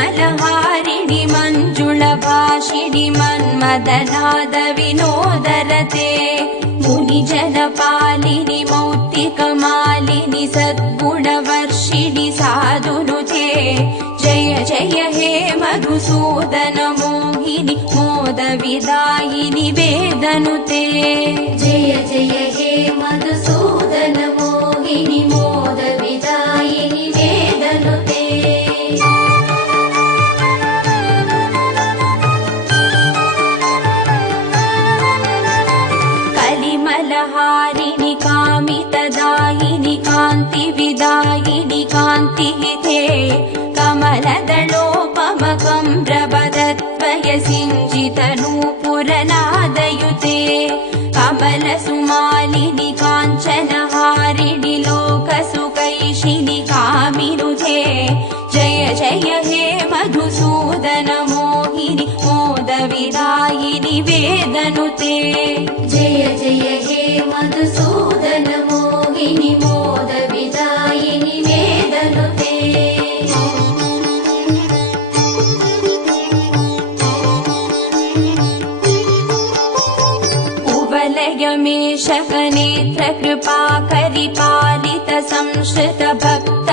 कलिमलहारिणि मञ्जुळभाषिणि मन्मदनाद विनोदरते मुनिजनपालिनि मौक्तिकमालिनि सद्गुणवर्षिणि साधुनुते जय जय हे मधुसूदन मोहिनि मोदविदायिनि वेदनुते जय जय हे मधुसूदन मोहिनि मोदविदायिनि वेदनुते कलिमलहारिणि कामितदायिनि कान्तिविदायिनि कान्तिहिते कमलदलोपमकम्रवदत्वय सिञ्जितनूपुरनादयुते कमलसुमालिनि काञ्चनहारिणि लोकसुकैशिनि कामिनुते जय जय हे मधुसूदन मोहिनि मोदविदायिनि वेदनुते जय जय हे मधुसूदन मोहिनि मोदविदायिनि वेदनुते कुवलयमेषकनेत्र कृपाकरि पालित संश्रित भक्त